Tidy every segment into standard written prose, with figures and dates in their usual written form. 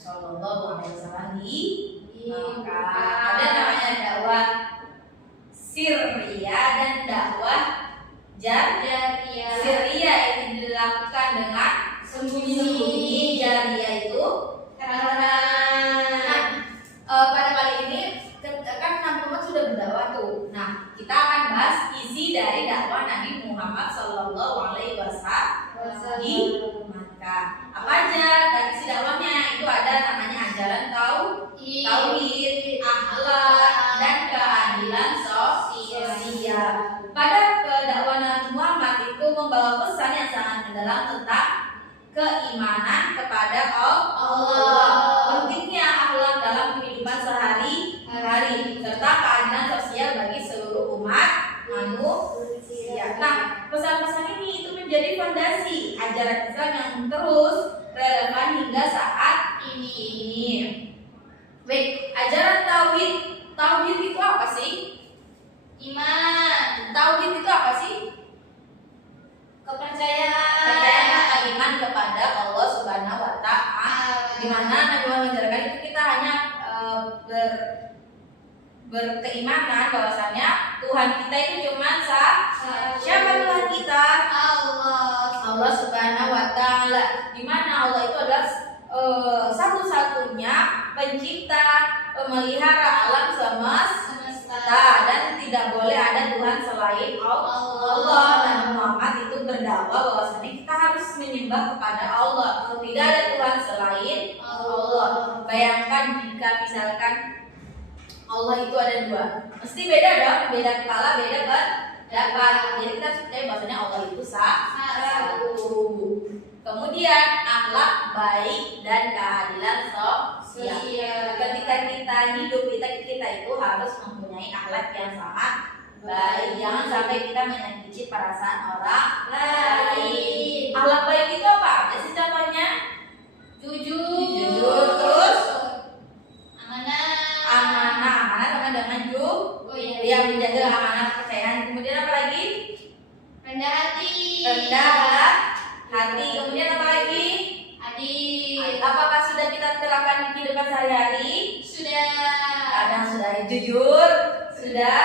Shallallahu Alaihi Wasallam di Makkah. Ada namanya dakwah sirriyah dan dakwah jariyah. Sirriyah itu dilakukan dengan sembunyi-sembunyi, jariyah itu karena pada kali ini kan Nabi Muhammad sudah berdakwah tuh. Nah, kita akan bahas isi dari dakwah Nabi Muhammad Shallallahu Alaihi Wasallam di Makkah. Apa aja dari isi dakwahnya? Itu ada namanya ajaran tauhid, akhlak, dan keadilan sosial. Pada dakwah Nabi Muhammad itu membawa pesan yang sangat mendalam tentang keimanan kepada Allah, pentingnya akhlak dalam kehidupan sehari-hari, serta keadilan sosial bagi seluruh umat manusia. Nah, pesan-pesan ini itu menjadi fondasi ajaran Islam yang terus relevan hingga saat ini. Baik, ajaran tauhid. Tauhid itu apa sih? Iman. Tauhid itu apa sih? Kepercayaan atau iman kepada Allah Subhanahu wa Ta'ala. Di mana Nabi Muhammad mengajarkan itu kita hanya berkeimanan bahwasanya Tuhan kita itu cuma siapa Tuhan kita? Allah Subhanahu wa Ta'ala. Di mana Allah itu adalah satu-satunya pencipta, pemelihara alam semesta, dan tidak boleh ada Tuhan selain Allah. Dan Muhammad itu berdakwah bahwasanya kita harus menyembah kepada Allah, tidak ada Tuhan selain Allah. Bayangkan jika misalkan Allah itu ada dua, mesti beda dong, beda kepala, beda pendapat. Jadi kita harus percaya bahwasanya Allah itu satu. Kemudian akhlak baik dan keadilan sosial. Ketika kita hidup, kita itu harus mempunyai akhlak yang sangat baik. Jangan sampai kita menyakiti perasaan orang lain. Akhlak baik itu apa? Ada sih contohnya? Jujur, terus amanah sama dengan yang menjaga amanah kepercayaan. Kemudian apa lagi? Rendah hati. Kemudian apa lagi? Adil. Apakah sudah kita terapkan di kehidupan sehari-hari? Sudah. Kadang sudah. Jujur? Sudah.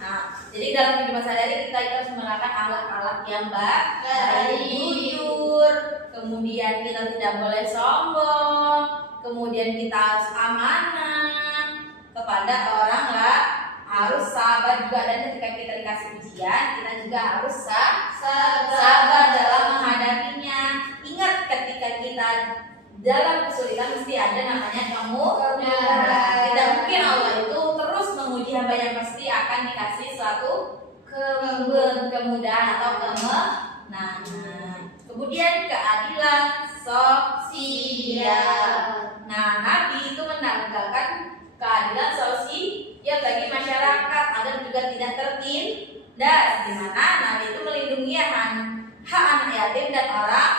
Nah, jadi dalam kehidupan sehari-hari kita harus menerapkan akhlak-akhlak yang baik. Jujur. Kemudian kita tidak boleh sombong. Kemudian kita harus amanah kepada orang lain. Harus sabar juga, dan ketika kita dikasih ujian, kita juga harus sabar dalam menghadapinya. Ingat, ketika kita dalam kesulitan mesti ada namanya kemudahan. Tidak mungkin Allah itu terus menguji hamba yang pasti akan dikasih suatu kemudahan atau kemenangan. Kemudian keadilan sosial. Nah, Nabi itu menegakkan keadilan sosial bagi masyarakat agar juga tidak tertindas, di mana Nabi itu melindungi hak anak yatim dan orang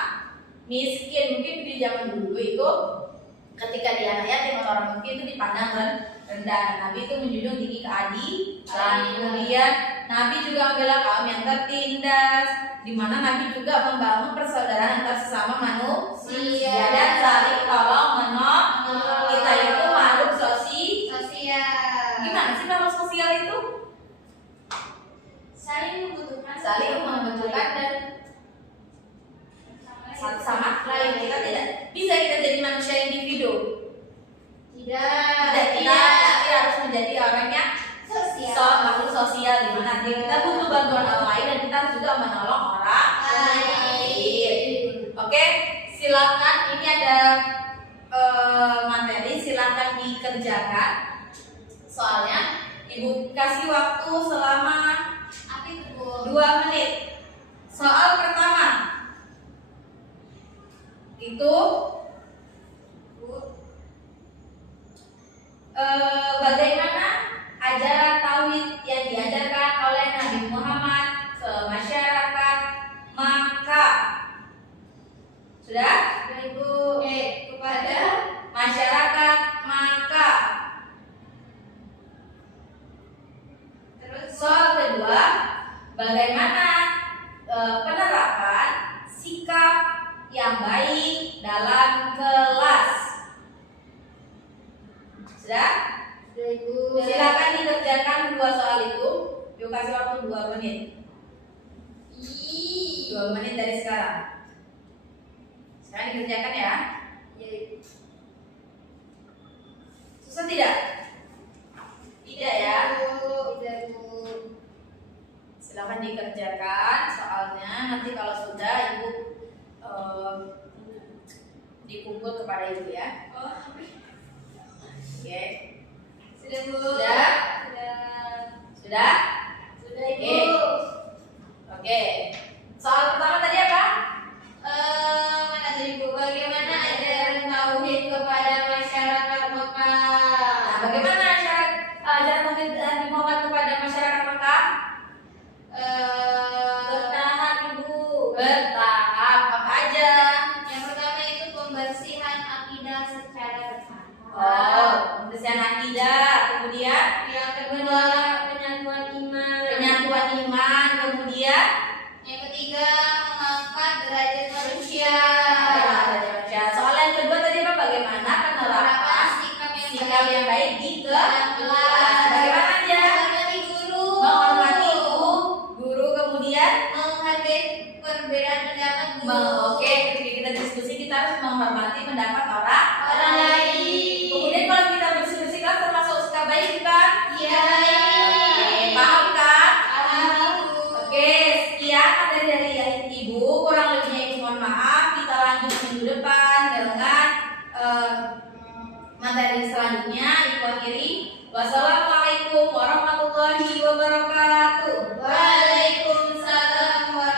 miskin. Mungkin di zaman dulu itu ketika dia anak yatim atau orang miskin itu dipandang rendah. Nabi itu menjunjung tinggi keadilan. Kemudian Nabi juga membela kaum yang tertindas, di mana Nabi juga membangun persaudaraan antar sesama manusia dan saling tolong menolong. Kita itu makhluk sosial. Gimana sih makhluk sosial itu? Saling membutuhkan dan satu sama lain. Kita tidak bisa jadi manusia individu. Kita harus menjadi orang yang makhluk sosial, di mana kita butuh bantuan orang lain dan kita harus juga menolong orang lain. Oke, silakan, ini ada materi, silakan dikerjakan. Soalnya Ibu kasih waktu selama 2 menit. Soal pertama itu bagaimana ajaran tauhid yang diajarkan oleh Nabi Muhammad ke masyarakat Makkah. Sudah? Ibu. Kepada masyarakat Makkah. Soal kedua, bagaimana penerapan sikap yang baik dalam kelas. Silakan dikerjakan dua soal itu. Yuk kasih waktu 2 menit. 2 menit dari sekarang. Sekarang dikerjakan ya. Susah tidak? Tidak ya. Silakan dikerjakan soalnya. Nanti kalau sudah ibu dikumpul kepada ibu ya. Oke. Sudah Bu. Sudah? Sudah? Sudah Ibu. Oke. Soal pertama tadi apa? Mana tadi Bu? Bagaimana ajaran tauhid kepada masyarakat Mekah? Nah, bagaimana ajaran tauhid Nabi Muhammad kepada masyarakat Mekah? Bertahap Ibu. Bertahap. Apa aja? Yang pertama itu pembersihan akidah secara bertahap. Oh, pembersihan akidah. Kemudian Yang kedua penyatuan iman. penyatuan iman. Kemudian Yang ketiga mengangkat derajat manusia. soal yang kedua tadi apa? Bagaimana penerapan sikap yang baik di kelas. Bagaimana aja? Menghormati guru. Menghormati guru. Kemudian Menghargai perbedaan pendapat guru. Oke, ketika kita diskusi kita harus menghormati pendapat orang lain. Kemudian kalau kita berdiskusi kan termasuk sikap baik bukan? Iya. Oke, paham kan? Paham Ibu. Oke, sekian materi dari ibu. Kurang lebihnya ibu mohon maaf. Kita lanjut minggu depan dengan materi selanjutnya